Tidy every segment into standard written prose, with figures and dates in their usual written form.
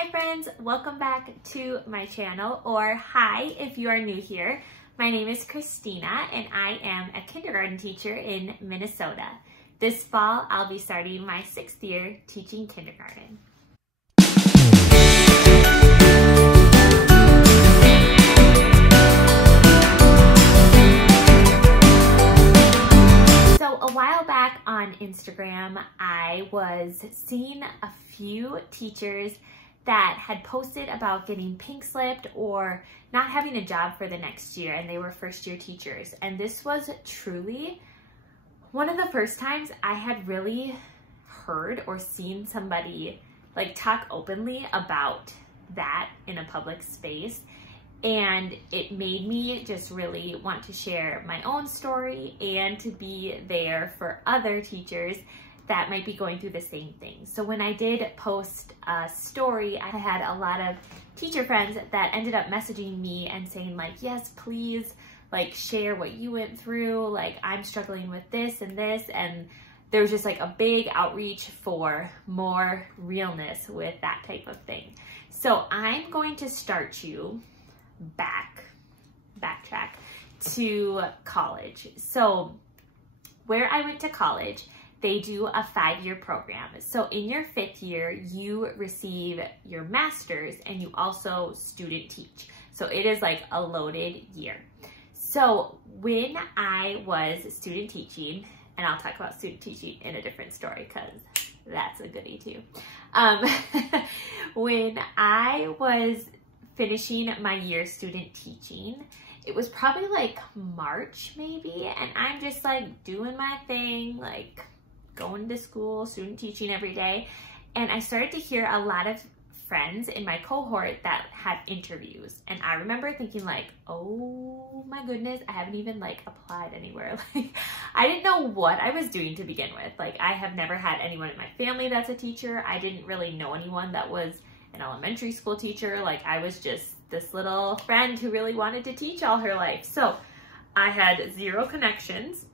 Hi friends, welcome back to my channel, or hi if you are new here. My name is Christina and I am a kindergarten teacher in Minnesota. This fall, I'll be starting my 6th year teaching kindergarten. So a while back on Instagram, I was seeing a few teachers that had posted about getting pink slipped or not having a job for the next year, and they were first year teachers. And this was truly one of the first times I had really heard or seen somebody like talk openly about that in a public space. And it made me just really want to share my own story and to be there for other teachers that might be going through the same thing. So when I did post a story, I had a lot of teacher friends that ended up messaging me and saying like, yes, please, like share what you went through. Like I'm struggling with this and this. And there was just like a big outreach for more realness with that type of thing. So I'm going to start you backtrack to college. So where I went to college, they do a 5-year program. So in your 5th year, you receive your master's and you also student teach. So it is like a loaded year. So when I was student teaching, and I'll talk about student teaching in a different story because that's a goodie too. When I was finishing my year student teaching, it was probably like March maybe, and I'm just like doing my thing, like going to school, student teaching every day. And I started to hear a lot of friends in my cohort that had interviews. And I remember thinking like, oh my goodness, I haven't even like applied anywhere. Like I didn't know what I was doing to begin with. Like I have never had anyone in my family that's a teacher. I didn't really know anyone that was an elementary school teacher. Like I was just this little friend who really wanted to teach all her life. So I had zero connections.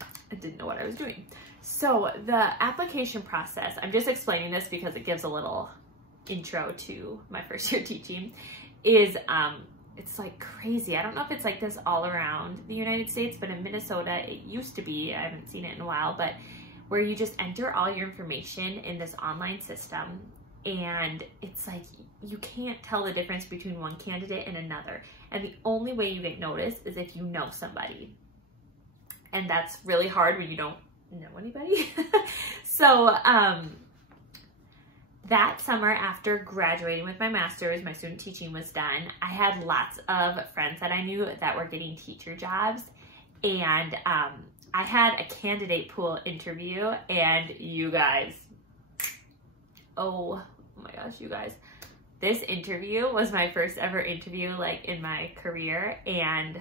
I didn't know what I was doing. So the application process, I'm just explaining this because it gives a little intro to my first year teaching, is it's like crazy. I don't know if it's like this all around the United States, but in Minnesota, it used to be, I haven't seen it in a while, but where you just enter all your information in this online system. And it's like, you can't tell the difference between one candidate and another. And the only way you get noticed is if you know somebody. And that's really hard when you don't know anybody. So that summer after graduating with my master's, my student teaching was done. I had lots of friends that I knew that were getting teacher jobs. And I had a candidate pool interview, and you guys, oh my gosh, you guys, this interview was my first ever interview like in my career, and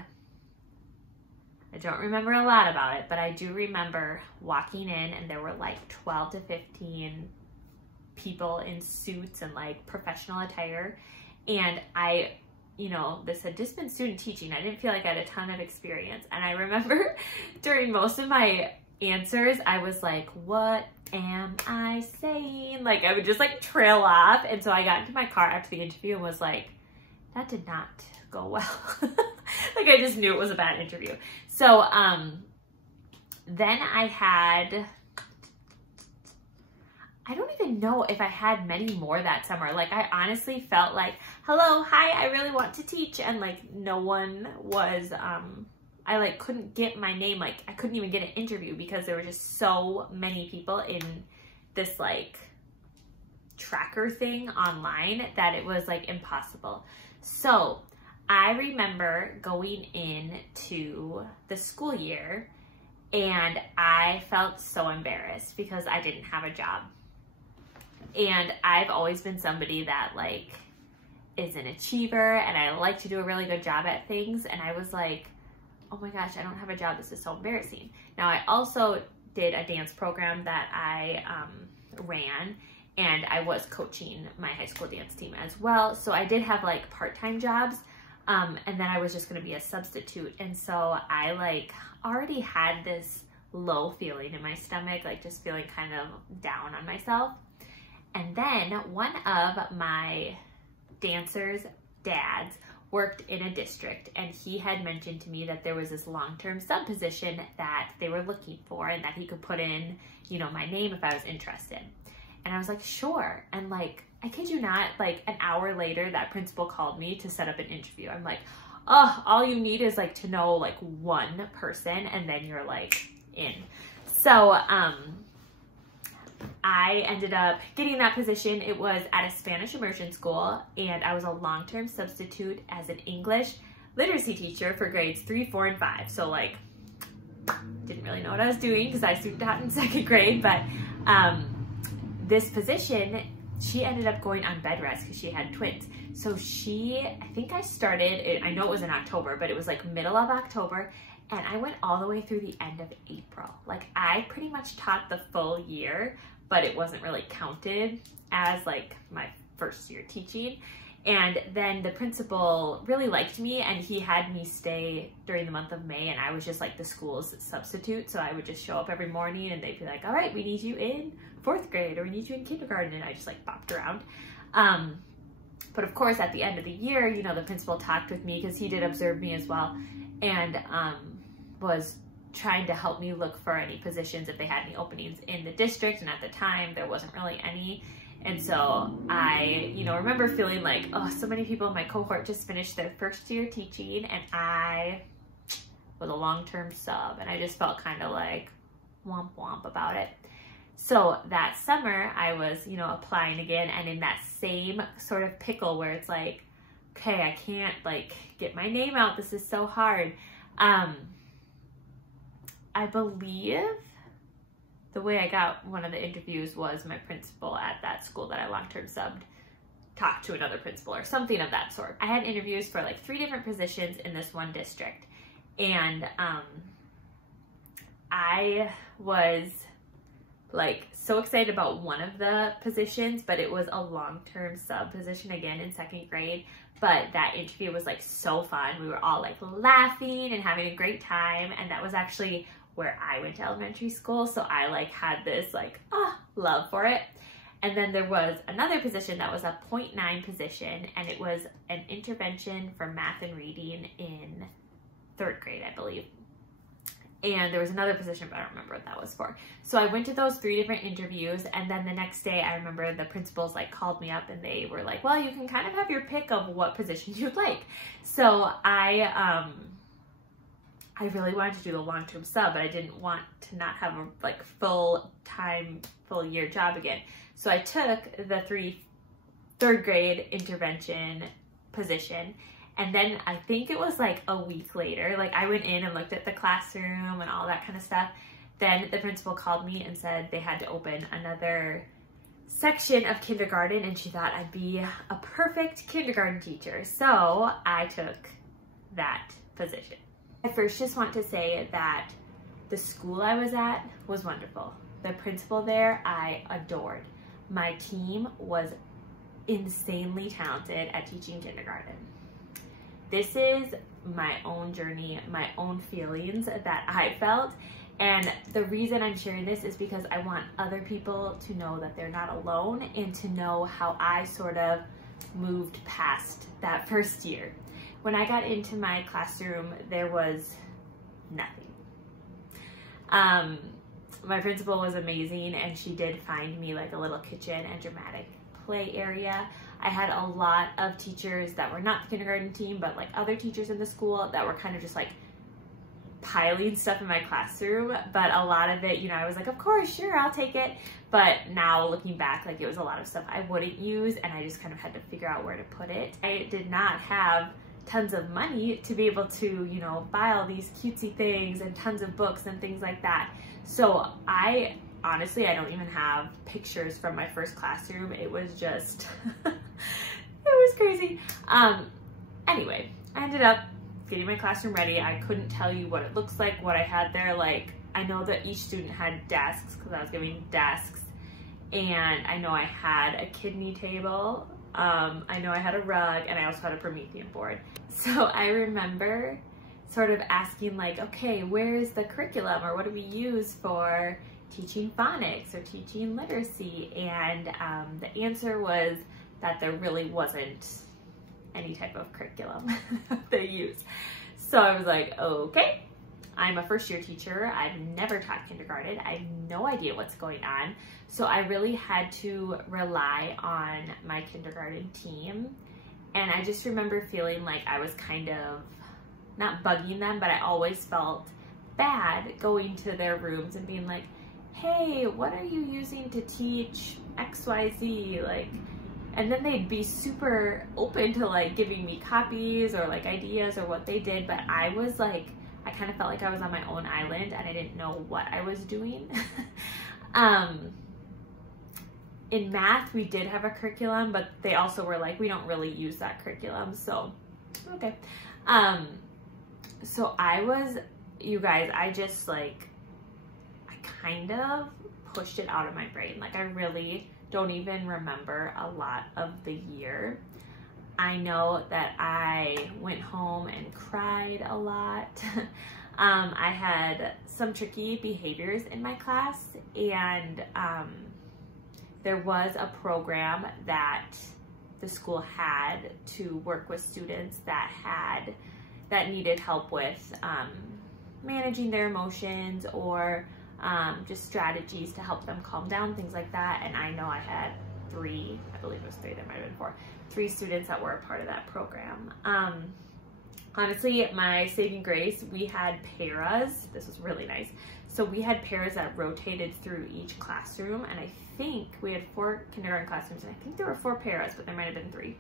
I don't remember a lot about it, but I do remember walking in and there were like 12 to 15 people in suits and like professional attire. And I, you know, this had just been student teaching. I didn't feel like I had a ton of experience. And I remember during most of my answers, I was like, what am I saying? Like I would just like trail off. And so I got into my car after the interview and was like, that did not go well. Like I just knew it was a bad interview. So then I had, I don't even know if I had many more that summer. Like I honestly felt like, hello, hi, I really want to teach. And like no one was, I like couldn't get my name. Like I couldn't even get an interview because there were just so many people in this like tracker thing online that it was like impossible. So I remember going into the school year and I felt so embarrassed because I didn't have a job. And I've always been somebody that like is an achiever and I like to do a really good job at things. And I was like, oh my gosh, I don't have a job. This is so embarrassing. Now I also did a dance program that I ran, and I was coaching my high school dance team as well. So I did have like part-time jobs. And then I was just going to be a substitute. And so I like already had this low feeling in my stomach, like just feeling kind of down on myself. And then one of my dancers' dads worked in a district, and he had mentioned to me that there was this long-term sub position that they were looking for and that he could put in, you know, my name if I was interested. And I was like, sure. And like, I kid you not, like an hour later, that principal called me to set up an interview. I'm like, oh, all you need is like to know like one person and then you're like in. So, I ended up getting that position. It was at a Spanish immersion school, and I was a long-term substitute as an English literacy teacher for grades 3, 4, and 5. So like, didn't really know what I was doing because I souped out in 2nd grade, but this position, she ended up going on bed rest because she had twins. So I think I started, I know it was in October, but it was like middle of October, and I went all the way through the end of April. Like I pretty much taught the full year, but it wasn't really counted as like my first year teaching. And then the principal really liked me, and he had me stay during the month of May, and I was just like the school's substitute. So I would just show up every morning and they'd be like, all right, we need you in 4th grade, or we need you in kindergarten. And I just like bopped around. But of course, at the end of the year, you know, the principal talked with me because he did observe me as well, and was trying to help me look for any positions if they had any openings in the district. And at the time, there wasn't really any. And so I, you know, remember feeling like, oh, so many people in my cohort just finished their first year teaching, and I was a long-term sub, and I just felt kind of like womp womp about it. So that summer I was, you know, applying again, and in that same sort of pickle where it's like, okay, I can't like get my name out. This is so hard. I believe the way I got one of the interviews was my principal at that school that I long-term subbed talked to another principal or something of that sort. I had interviews for like 3 different positions in this one district, and I was like so excited about one of the positions, but it was a long-term sub position again in 2nd grade. But that interview was like so fun. We were all like laughing and having a great time, and that was actually where I went to elementary school. So I like had this like, love for it. And then there was another position that was a 0.9 position, and it was an intervention for math and reading in 3rd grade, I believe. And there was another position, but I don't remember what that was for. So I went to those 3 different interviews, and then the next day I remember the principals like called me up, and they were like, well, you can kind of have your pick of what position you'd like. So I really wanted to do the long-term sub, but I didn't want to not have a like full-time, full-year job again. So I took the 3rd grade intervention position. And then I think it was like a week later, like I went in and looked at the classroom and all that kind of stuff. Then the principal called me and said they had to open another section of kindergarten, and she thought I'd be a perfect kindergarten teacher. So I took that position. I first just want to say that the school I was at was wonderful. The principal there, I adored. My team was insanely talented at teaching kindergarten. This is my own journey, my own feelings that I felt. And the reason I'm sharing this is because I want other people to know that they're not alone, and to know how I sort of moved past that first year. When I got into my classroom, there was nothing. My principal was amazing, and she did find me like a little kitchen and dramatic play area. I had a lot of teachers that were not the kindergarten team, but like other teachers in the school that were kind of just like piling stuff in my classroom. But a lot of it, you know, I was like, of course, sure, I'll take it. But now looking back, like it was a lot of stuff I wouldn't use, and I just kind of had to figure out where to put it. I did not have tons of money to be able to, you know, buy all these cutesy things and tons of books and things like that. So honestly, I don't even have pictures from my first classroom. It was just, it was crazy. Anyway, I ended up getting my classroom ready. I couldn't tell you what it looks like, what I had there. Like, I know that each student had desks because I was giving desks. And I know I had a kidney table. I know I had a rug, and I also had a Promethean board. So I remember sort of asking like, okay, where's the curriculum, or what do we use for teaching phonics or teaching literacy? And the answer was that there really wasn't any type of curriculum they used. So I was like, okay, I'm a first year teacher. I've never taught kindergarten. I have no idea what's going on. So I really had to rely on my kindergarten team. And I just remember feeling like I was kind of not bugging them, but I always felt bad going to their rooms and being like, hey, what are you using to teach XYZ? Like, and then they'd be super open to like giving me copies or like ideas or what they did. But I was like, I kind of felt like I was on my own island and I didn't know what I was doing. In math, we did have a curriculum, but they also were like, we don't really use that curriculum. So, okay. So I was, you guys, I just like, I kind of pushed it out of my brain. Like I really don't even remember a lot of the year. I know that I went home and cried a lot. I had some tricky behaviors in my class, and there was a program that the school had to work with students that needed help with managing their emotions or just strategies to help them calm down, things like that. And I know I had three, I believe it was three, there might have been four, 3 students that were a part of that program. Honestly, my saving grace, we had paras. This was really nice. So we had paras that rotated through each classroom, and I think we had 4 kindergarten classrooms, and I think there were 4 paras, but there might have been 3.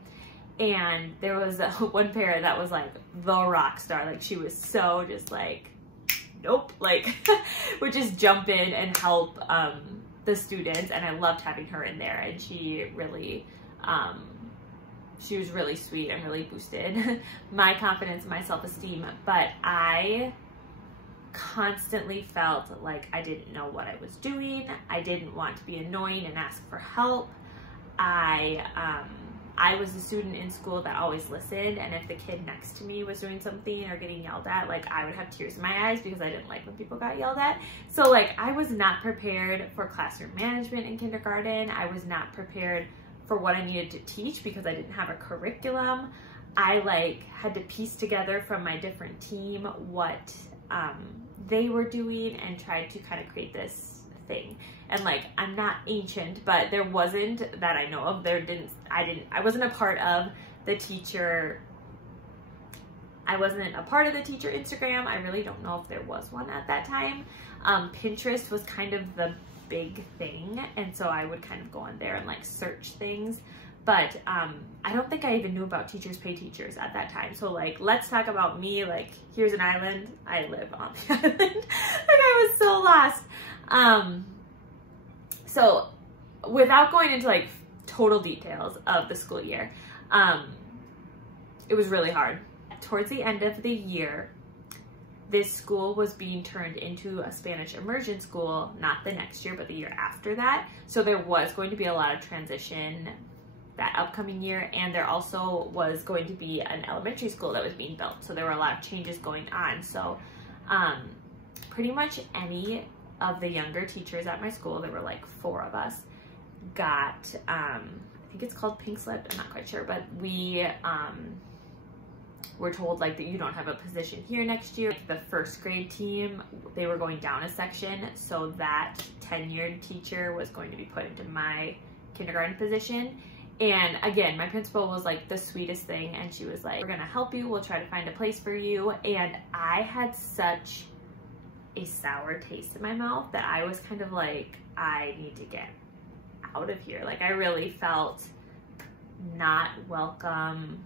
And there was one para that was like the rock star. Like she was so just like, nope, like would just jump in and help the students, and I loved having her in there. And she really, she was really sweet and really boosted my confidence and my self-esteem. But I constantly felt like I didn't know what I was doing. I didn't want to be annoying and ask for help. I was a student in school that always listened, and if the kid next to me was doing something or getting yelled at, like I would have tears in my eyes because I didn't like when people got yelled at. So like I was not prepared for classroom management in kindergarten. I was not prepared for what I needed to teach because I didn't have a curriculum. I like had to piece together from my different team what they were doing and tried to kind of create this thing. And like, I'm not ancient, but there wasn't that I know of. I wasn't a part of the teacher. I wasn't a part of the teacher Instagram. I really don't know if there was one at that time. Pinterest was kind of the big thing. And so I would kind of go on there and like search things. But I don't think I even knew about Teachers Pay Teachers at that time. So like, let's talk about me. Like, here's an island. I live on the island. Like I was so lost. So without going into like total details of the school year, it was really hard. Towards the end of the year, this school was being turned into a Spanish immersion school, not the next year, but the year after that. So there was going to be a lot of transition that upcoming year, and there also was going to be an elementary school that was being built. So there were a lot of changes going on. So pretty much any of the younger teachers at my school, there were like 4 of us, got, I think it's called pink slip, I'm not quite sure, but we were told like that you don't have a position here next year. The first grade team, they were going down a section, so that tenured teacher was going to be put into my kindergarten position. And again, my principal was like the sweetest thing, and she was like, we're gonna help you, we'll try to find a place for you. And I had such a sour taste in my mouth that I was kind of like, I need to get out of here. Like I really felt not welcome.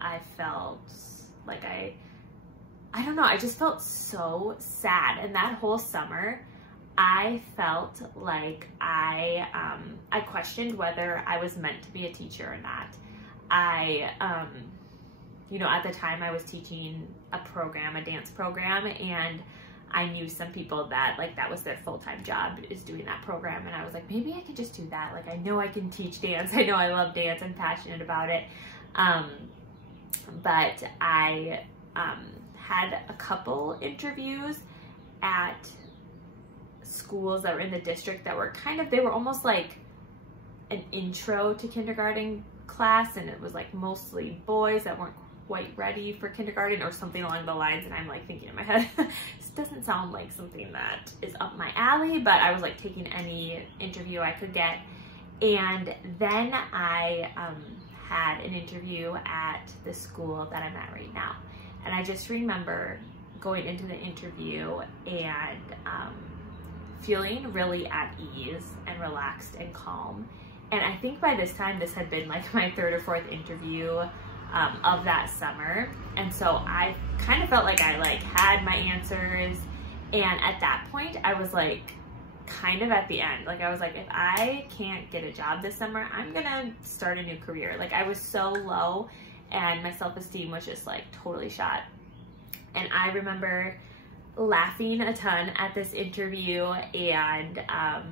I felt like I don't know, I just felt so sad. And that whole summer, I felt like I questioned whether I was meant to be a teacher or not. You know, at the time I was teaching a program, a dance program, and I knew some people that like that was their full-time job, is doing that program. And I was like, maybe I could just do that. Like I know I can teach dance. I know I love dance. I'm passionate about it. But I had a couple interviews at schools that were in the district that were they were almost like an intro to kindergarten class, and it was like mostly boys that weren't quite ready for kindergarten or something along the lines. And I'm like thinking in my head, this doesn't sound like something that is up my alley, but I was like taking any interview I could get. And then I had an interview at the school that I'm at right now. And I just remember going into the interview and feeling really at ease and relaxed and calm. And I think by this time, this had been like my third or fourth interview of that summer. And so I kind of felt like I like had my answers. And at that point, I was like kind of at the end. Like I was like, if I can't get a job this summer, I'm gonna start a new career. Like I was so low and my self-esteem was just like totally shot. And I remember laughing a ton at this interview, and I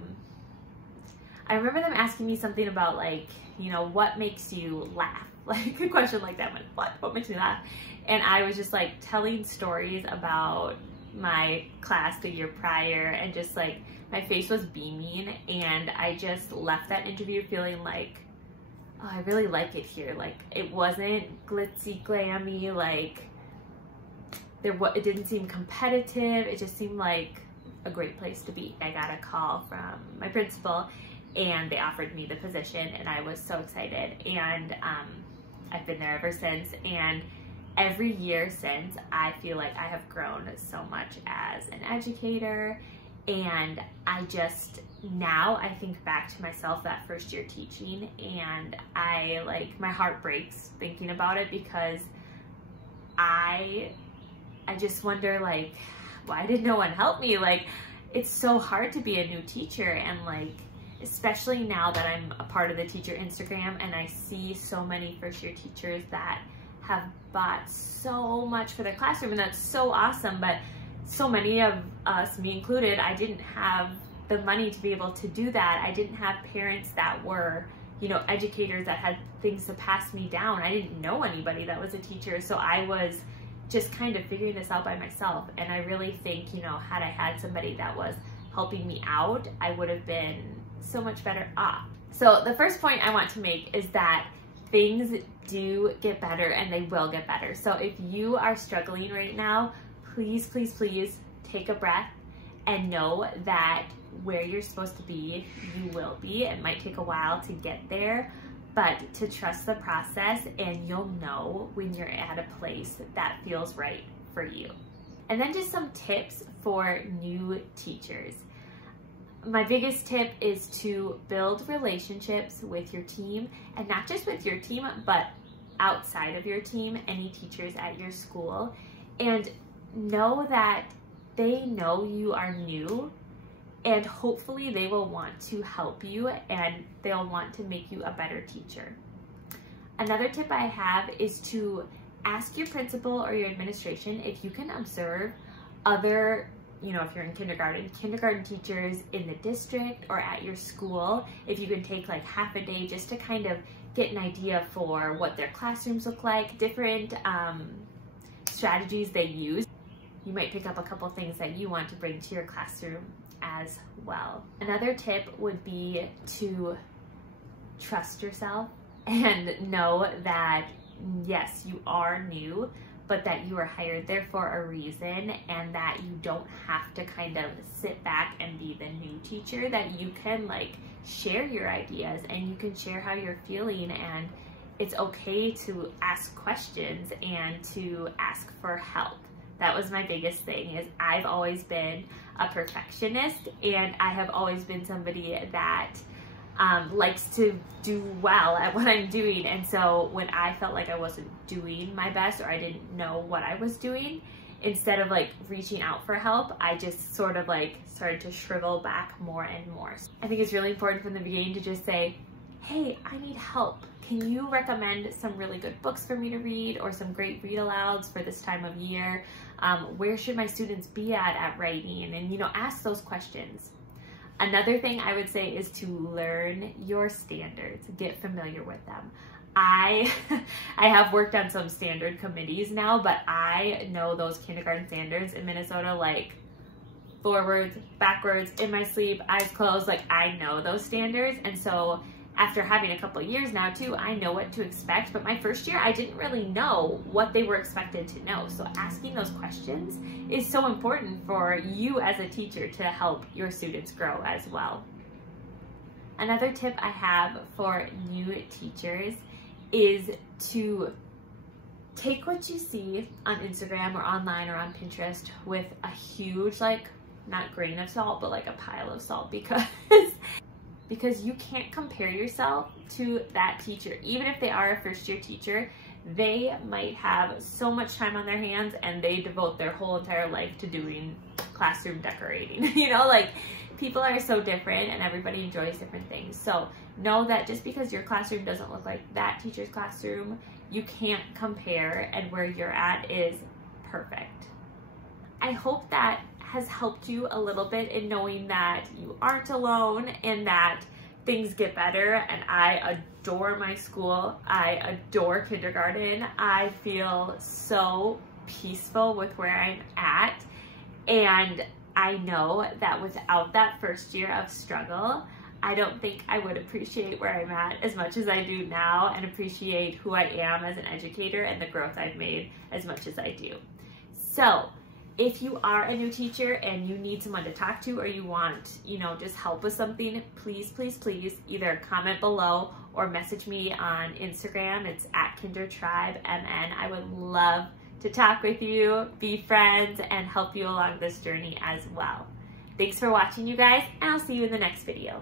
remember them asking me something about like, you know, what makes you laugh? Like a question like that, like, what makes me laugh? And I was just like telling stories about my class the year prior, and just like my face was beaming, and I just left that interview feeling like, oh, I really like it here. Like it wasn't glitzy, glammy, like it didn't seem competitive. It just seemed like a great place to be. I got a call from my principal and they offered me the position, and I was so excited. And I've been there ever since. And every year since, I feel like I have grown so much as an educator. And I just, now I think back to myself that first year teaching, and I like, my heart breaks thinking about it, because I just wonder like, why did no one help me? Like, it's so hard to be a new teacher, and like, especially now that I'm a part of the teacher Instagram and I see so many first year teachers that have bought so much for their classroom, and that's so awesome. But so many of us, me included, I didn't have the money to be able to do that. I didn't have parents that were, you know, educators that had things to pass me down. I didn't know anybody that was a teacher. So I was just kind of figuring this out by myself. And I really think, you know, had I had somebody that was helping me out, I would have been so much better off. So the first point I want to make is that things do get better, and they will get better. So if you are struggling right now, please, please, please take a breath and know that where you're supposed to be, you will be. It might take a while to get there, but to trust the process, and you'll know when you're at a place that feels right for you. And then just some tips for new teachers. My biggest tip is to build relationships with your team, and not just with your team, but outside of your team, any teachers at your school, and know that they know you are new, and hopefully they will want to help you, and they'll want to make you a better teacher. Another tip I have is to ask your principal or your administration if you can observe other, you know, if you're in kindergarten teachers in the district or at your school, if you can take like half a day just to kind of get an idea for what their classrooms look like, different strategies they use. You might pick up a couple things that you want to bring to your classroom as well. Another tip would be to trust yourself and know that yes, you are new, but that you are hired there for a reason, and that you don't have to kind of sit back and be the new teacher, that you can like share your ideas and you can share how you're feeling, and it's okay to ask questions and to ask for help. That was my biggest thing, is I've always been a perfectionist, and I have always been somebody that likes to do well at what I'm doing. And so when I felt like I wasn't doing my best, or I didn't know what I was doing, instead of like reaching out for help, I just sort of like started to shrivel back more and more. I think it's really important from the beginning to just say, hey, I need help. Can you recommend some really good books for me to read, or some great read alouds for this time of year? Where should my students be at writing? And, you know, ask those questions. Another thing I would say is to learn your standards, get familiar with them. I have worked on some standard committees now, but I know those kindergarten standards in Minnesota like forwards, backwards, in my sleep, eyes closed. Like, I know those standards. And so after having a couple years now too, I know what to expect. But my first year, I didn't really know what they were expected to know. So asking those questions is so important for you as a teacher to help your students grow as well. Another tip I have for new teachers is to take what you see on Instagram or online or on Pinterest with a huge, like, not grain of salt, but like a pile of salt, because you can't compare yourself to that teacher. Even if they are a first-year teacher, they might have so much time on their hands and they devote their whole entire life to doing classroom decorating. You know, like, people are so different and everybody enjoys different things. So know that just because your classroom doesn't look like that teacher's classroom, you can't compare, and where you're at is perfect. I hope that has helped you a little bit in knowing that you aren't alone and that things get better. And I adore my school. I adore kindergarten. I feel so peaceful with where I'm at. And I know that without that first year of struggle, I don't think I would appreciate where I'm at as much as I do now, and appreciate who I am as an educator and the growth I've made as much as I do. So if you are a new teacher and you need someone to talk to, or you want, you know, just help with something, please, please, please either comment below or message me on Instagram. It's @KinderTribeMN. I would love to talk with you, be friends, and help you along this journey as well. Thanks for watching, you guys, and I'll see you in the next video.